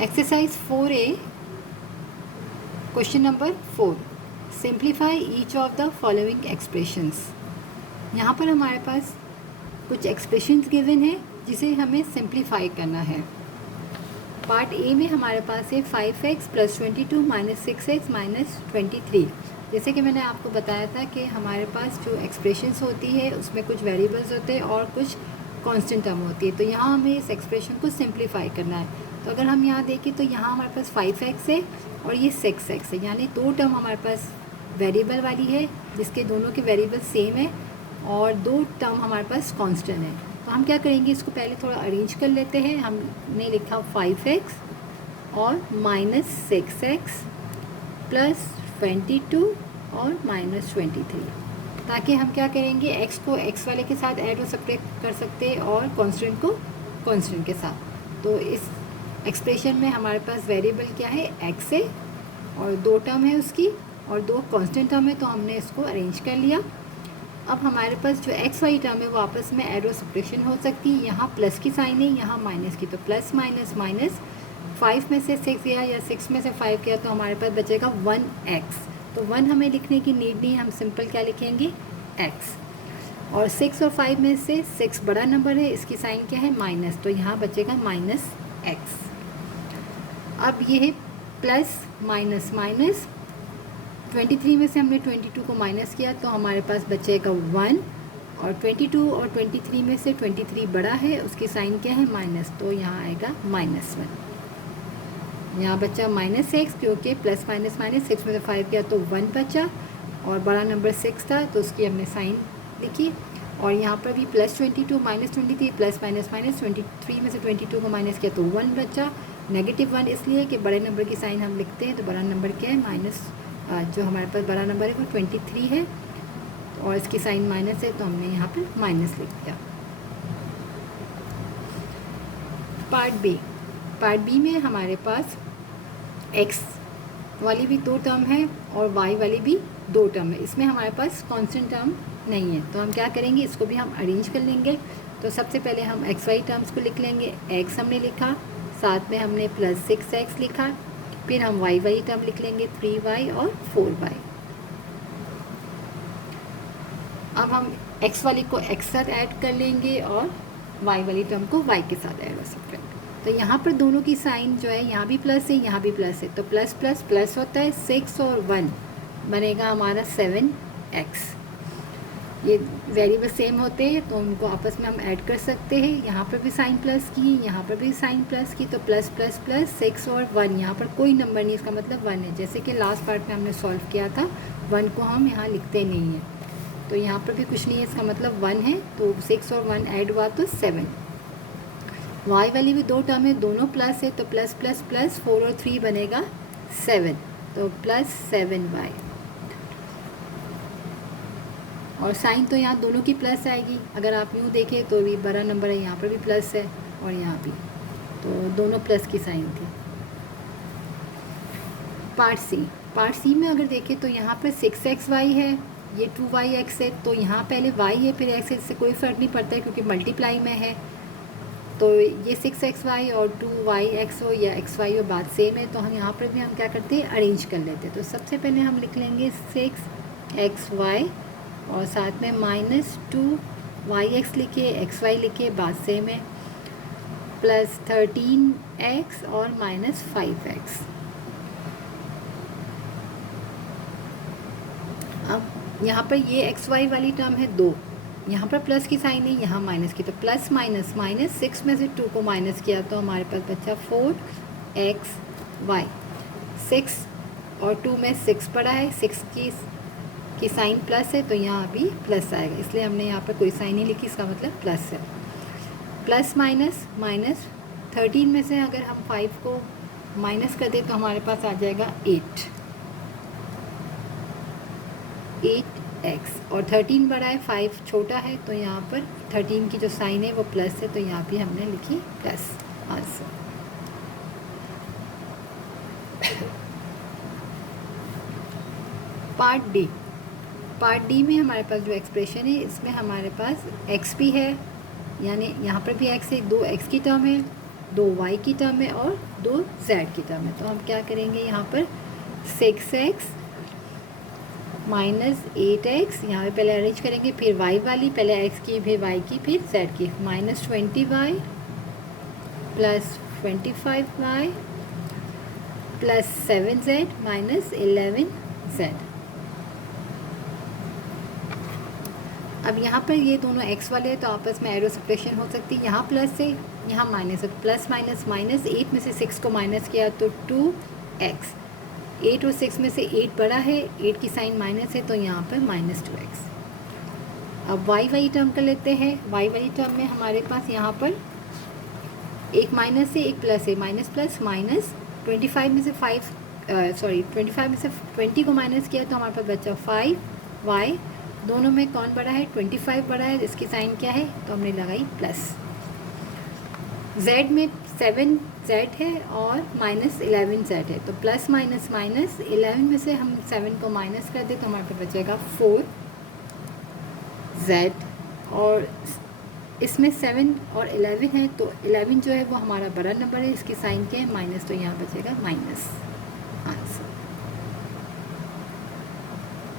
Exercise 4A question number 4, simplify each of the following expressions. यहाँ पर हमारे पास कुछ एक्सप्रेशंस गिवन है जिसे हमें सिंप्लीफाई करना है। पार्ट ए में हमारे पास है 5x + 22 - 6x - 23। जैसे कि मैंने आपको बताया था कि हमारे पास जो एक्सप्रेशंस होती है उसमें कुछ वेरिएबल्स होते हैं और कुछ कांस्टेंट टर्म होती है। तो यहाँ हमें इस एक्सप्रेशन को सिंप्लीफाई करना है। तो अगर हम यहाँ देखें तो यहाँ हमारे पास 5x है और ये 6x है, यानी दो टर्म हमारे पास वेरिएबल वाली है जिसके दोनों के वेरिएबल सेम है और दो टर्म हमारे पास कांस्टेंट है। तो हम क्या करेंगे, इसको पहले थोड़ा अरेंज कर लेते हैं। हमने लिखा 5x और -6x + 22 और -23, ताकि हम क्या करेंगे, x को x वाले के साथ ऐड और सब्ट्रैक्ट कर सकते हैं और कांस्टेंट को कांस्टेंट के साथ। तो इस एक्सप्रेशन में हमारे पास वेरिएबल क्या है, x है और दो टर्म है उसकी और दो कांस्टेंट टर्म है, तो हमने इसको अरेंज कर लिया। अब हमारे पास जो x वाली टर्म है वो आपस में ऐड और सब्ट्रैक्शन हो सकती है। यहाँ प्लस की साइन है, यहाँ माइनस की, तो प्लस माइनस माइनस 5 में से 6 गया या 6 में से 5 गया तो हमारे पास बचेगा 1x। तो 1 हमें लिखने की नीड नहीं है, हम सिंपल क्या लिखेंगे, x। और 6 और 5 में से 6 बड़ा नंबर है, इसकी साइन क्या है, माइनस, तो यहाँ बचेगा -x। अब ये है प्लस माइनस माइनस, 23 में से हमने 22 को माइनस किया तो हमारे पास बचेगा 1, और 22 और 23 में से 23 बड़ा है, उसकी साइन क्या है, माइनस, तो यहाँ आएगा -1। यहाँ बचा -x, क्योंकि प्लस माइनस माइनस 6 में से 5 किया तो 1 बचा और बड़ा नंबर 6 था तो उसकी हमने साइन लिखी। और यहाँ पर भी +22 -23 प्लस माइनस माइनस 23 में से 22 को माइनस किया तो 1 बचा। -1 इसलिए कि बड़े नंबर की साइन हम लिखते हैं, तो बड़ा नंबर क्या है, माइनस, जो हमारे पास बड़ा नंबर है वो 23 है और इसकी साइन माइनस है, तो हमने यहाँ पर माइनस लिख दिया। पार्ट बी में हमारे पास x वाली भी दो टर्म है और y वाली भी दो टर्म है। इसमें हमारे पास कांस्टेंट टर्म नहीं है, तो हम क्या करेंगे, इसको भी हम अरेंज कर लेंगे। तो सबसे पहले हम x वाली टर्म्स को लिख लेंगे। x हमने लिखा, साथ में हमने +6x लिखा, फिर हम y वाली टर्म लिख लेंगे 3y और 4y। अब हम x वाली को x साथ ऐड कर लेंगे और y वाली टर्म को y के साथ ऐड हो सकते हैं। तो यहाँ पर दोनों की साइन जो है, यहाँ भी प्लस है यहाँ भी प्लस है, तो प्लस प्लस प्लस होता है, 6 और 1 बनेगा हमारा 7x। ये वेरिएबल सेम होते हैं तो उनको आपस में हम ऐड कर सकते हैं। यहाँ पर भी साइन प्लस की, यहाँ पर भी साइन प्लस की, तो प्लस प्लस प्लस 6 और 1, यहाँ पर कोई नंबर नहीं, इसका मतलब 1 है। जैसे कि लास्ट पार्ट में हमने सॉल्व किया था, 1 को हम यहाँ लिखते नहीं हैं, तो यहाँ पर भी कुछ नहीं है, इसका मतलब 1 है, तो 6 और 1 ऐड हुआ तो 7। y वाली भी दो टर्म है, दोनों प्लस है, तो प्लस प्लस प्लस 4 और 3 बनेगा 7, तो +7y। और साइन तो यहाँ दोनों की प्लस आएगी। अगर आप यूँ देखें तो भी बड़ा नंबर है, यहाँ पर भी प्लस है और यहाँ भी, तो दोनों प्लस की साइन थी। पार्ट सी में अगर देखें तो यहाँ पर 6xy है, ये 2yx है, तो यहाँ पहले y है फिर x है, इससे कोई फ़र्क नहीं पड़ता है क्योंकि मल्टीप्लाई में है। तो ये 6xy और 2yx हो या xy हो, बात सेम है। तो हम यहाँ पर भी हम क्या करते हैं, अरेंज कर लेते हैं। तो सबसे पहले हम लिख लेंगे 6xy और साथ में -2yx लिखे, xy लिखे, बात सेम है, +13x और -5x। अब यहाँ पर ये xy वाली टर्म है 2, यहाँ पर प्लस की साइन है, यहाँ माइनस की, तो प्लस माइनस माइनस 6 में से 2 को माइनस किया तो हमारे पास बचा 4xy। 6 और 2 में 6 पड़ा है, 6 की साइन प्लस है तो यहाँ भी प्लस आएगा, इसलिए हमने यहाँ पर कोई साइन नहीं लिखी, इसका मतलब प्लस है। प्लस माइनस माइनस 13 में से अगर हम 5 को माइनस कर दें तो हमारे पास आ जाएगा 8x, और 13 बड़ा है 5 छोटा है, तो यहाँ पर 13 की जो साइन है वो प्लस है, तो यहाँ भी हमने लिखी प्लस आंसर। पार्ट डी में हमारे पास जो एक्सप्रेशन है इसमें हमारे पास x भी है, यानी यहाँ पर भी x है, 2x की टर्म है 2 y की टर्म है और 2 z की टर्म है। तो हम क्या करेंगे यहाँ पर 6x माइनस 8x, यहाँ पे पहले अरेंज करेंगे, फिर y वाली, पहले x की फिर y की फिर z की, minus 20y plus 25y plus 7z minus 11z। अब यहाँ पर ये दोनों x वाले हैं तो आपस में एरो सब्ट्रैक्शन हो सकती है, यहाँ प्लस से यहाँ माइनस है, तो प्लस माइनस माइनस, 8 में से 6 को माइनस किया तो 2x, 8 और 6 में से 8 बड़ा है, 8 की साइन माइनस है तो यहाँ पर माइनस 2x। अब y वाली टर्म कर लेते हैं। y वाली टर्म में हमारे पास यहाँ पर एक माइनस है एक प्लस है, माइनस प्लस माइनस, 25 में से 20 को माइनस किया तो हमारे पास बचा 5y, दोनों में कौन बड़ा है, 25 बड़ा है, इसकी साइन क्या है तो हमने लगाई प्लस। z में 7z है और माइनस 11z है, तो प्लस माइनस माइनस, 11 में से हम 7 को माइनस कर दे तो हमारे पास बचेगा 4z, और इसमें 7 और 11 है तो 11 जो है वो हमारा बड़ा नंबर है, इसकी साइन क्या है माइनस, तो यहाँ बचेगा माइनस आंसर।